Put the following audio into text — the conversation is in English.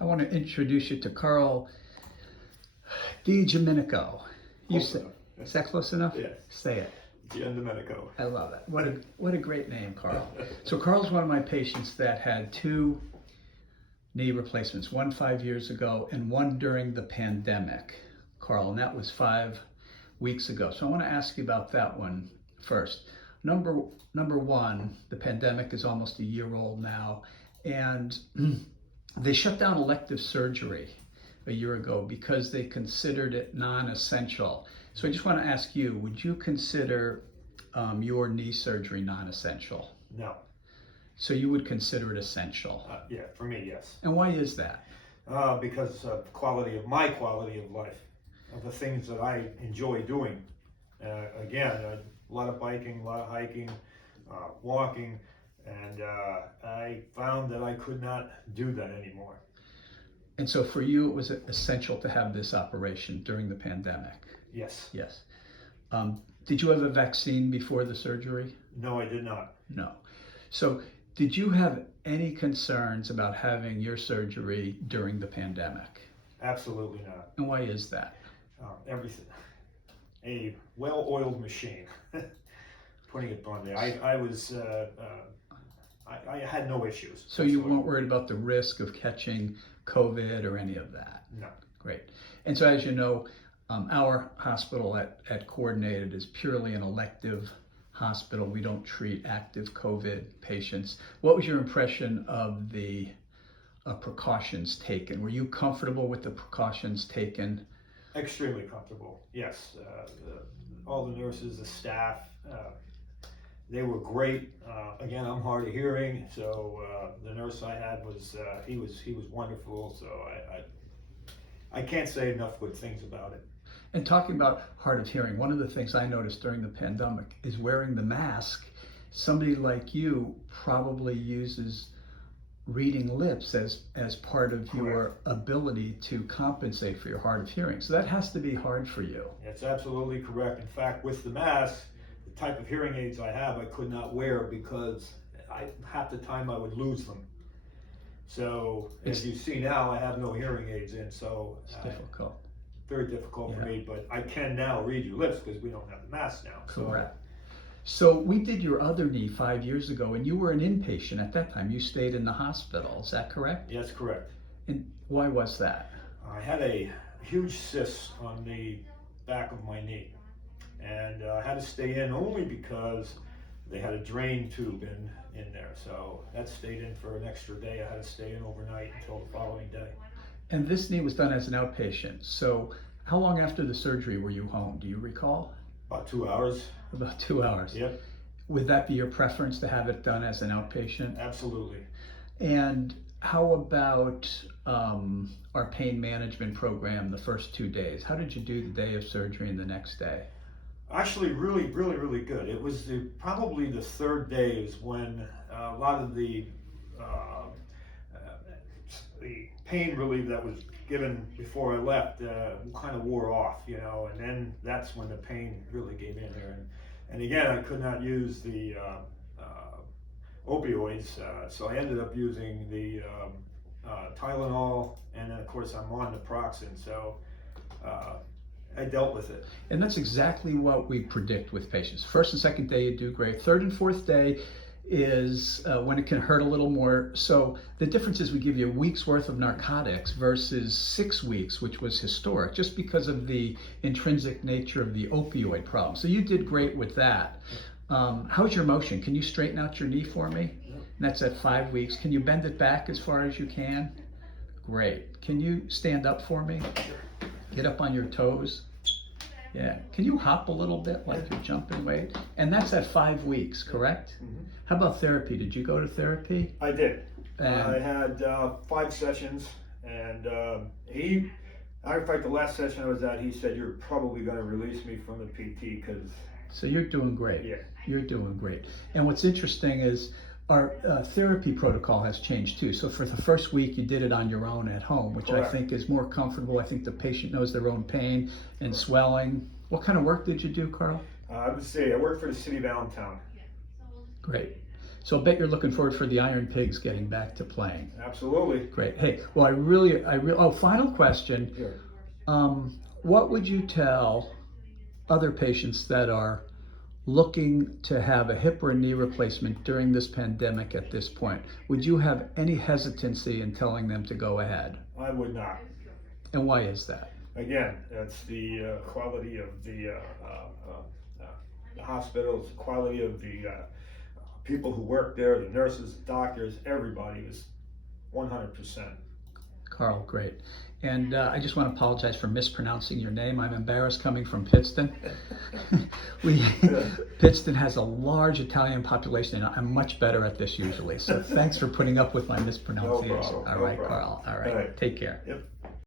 I want to introduce you to Carl DiGiomenico. You say, is that close enough? Yes. Say it. Domenico. I love it. What a great name, Carl. So Carl's one of my patients that had 2 knee replacements, one 5 years ago and one during the pandemic, Carl, and that was 5 weeks ago. So I want to ask you about that one first. Number one, the pandemic is almost a year old now, and they shut down elective surgery a year ago because they considered it non-essential. So I just want to ask you, would you consider your knee surgery non-essential? No. So you would consider it essential? Yeah, for me, yes. And why is that? Because of my quality of life, of the things that I enjoy doing. Again, a lot of biking, a lot of hiking, walking, and I found that I could not do that anymore. And so for you, it was essential to have this operation during the pandemic? Yes. Yes. Did you have a vaccine before the surgery? No, I did not. No. So did you have any concerns about having your surgery during the pandemic? Absolutely not. And why is that? Everything. A well-oiled machine, putting it bluntly. I had no issues. So you weren't worried about the risk of catching COVID or any of that? No. Great. And so as you know, our hospital at Coordinated is purely an elective hospital. We don't treat active COVID patients. What was your impression of the precautions taken? Were you comfortable with the precautions taken? Extremely comfortable, yes. All the nurses, the staff, they were great. Again, I'm hard of hearing, so the nurse I had was he was wonderful. So I can't say enough good things about it. And talking about hard of hearing, one of the things I noticed during the pandemic is wearing the mask. Somebody like you probably uses reading lips as part of your ability to compensate for your hard of hearing. So that has to be hard for you. That's absolutely correct. In fact, with the mask, the type of hearing aids I have, I could not wear because half the time I would lose them. So as you see now, I have no hearing aids in, so it's difficult. Very difficult for me, but I can now read your lips because we don't have the mask now. Correct. So we did your other knee 5 years ago, and you were an inpatient at that time. You stayed in the hospital, is that correct? Yes, correct. And why was that? I had a huge cyst on the back of my knee, and I had to stay in only because they had a drain tube in there. So that stayed in for an extra day. I had to stay in overnight until the following day. And this knee was done as an outpatient. So how long after the surgery were you home? Do you recall? About 2 hours. About 2 hours. Yep. Would that be your preference to have it done as an outpatient? Absolutely. And how about our pain management program the first 2 days? How did you do the day of surgery and the next day? Actually, really good. It was probably the third day is when a lot of the pain relief that was given before I left kind of wore off, and then that's when the pain really came in there. And again, I could not use the opioids, so I ended up using the Tylenol, and then of course I'm on naproxen, so I dealt with it. And that's exactly what we predict with patients. First and second day you do great. Third and fourth day is when it can hurt a little more. So the difference is we give you a week's worth of narcotics versus 6 weeks, which was historic, just because of the intrinsic nature of the opioid problem. So you did great with that. How's your motion? Can you straighten out your knee for me? And that's at 5 weeks. Can you bend it back as far as you can? Great. Can you stand up for me? Get up on your toes. Yeah. Can you hop a little bit like you're jumping weight? And that's at 5 weeks, correct? Mm-hmm. How about therapy? Did you go to therapy? I did. I had 5 sessions, and matter of fact, the last session I was at, he said, "You're probably going to release me from the PT because." So you're doing great. Yeah. You're doing great. And what's interesting is our therapy protocol has changed too. So for the first week, you did it on your own at home, which Correct. I think is more comfortable. I think the patient knows their own pain and swelling. What kind of work did you do, Carl? I would say I worked for the city of Allentown. Great. So I bet you're looking forward for the Iron Pigs getting back to playing. Absolutely. Great. Hey, well, final question. Here. What would you tell other patients that are looking to have a hip or a knee replacement during this pandemic at this point? Would you have any hesitancy in telling them to go ahead? I would not. And why is that? Again, it's the quality of the hospitals, the quality of the people who work there, the nurses, the doctors, everybody is 100%. Carl, great. And I just want to apologize for mispronouncing your name. I'm embarrassed coming from Pittston. Pittston has a large Italian population, and I'm much better at this usually. So thanks for putting up with my mispronunciation. No problem. All right, Carl. All right. Take care. Yep.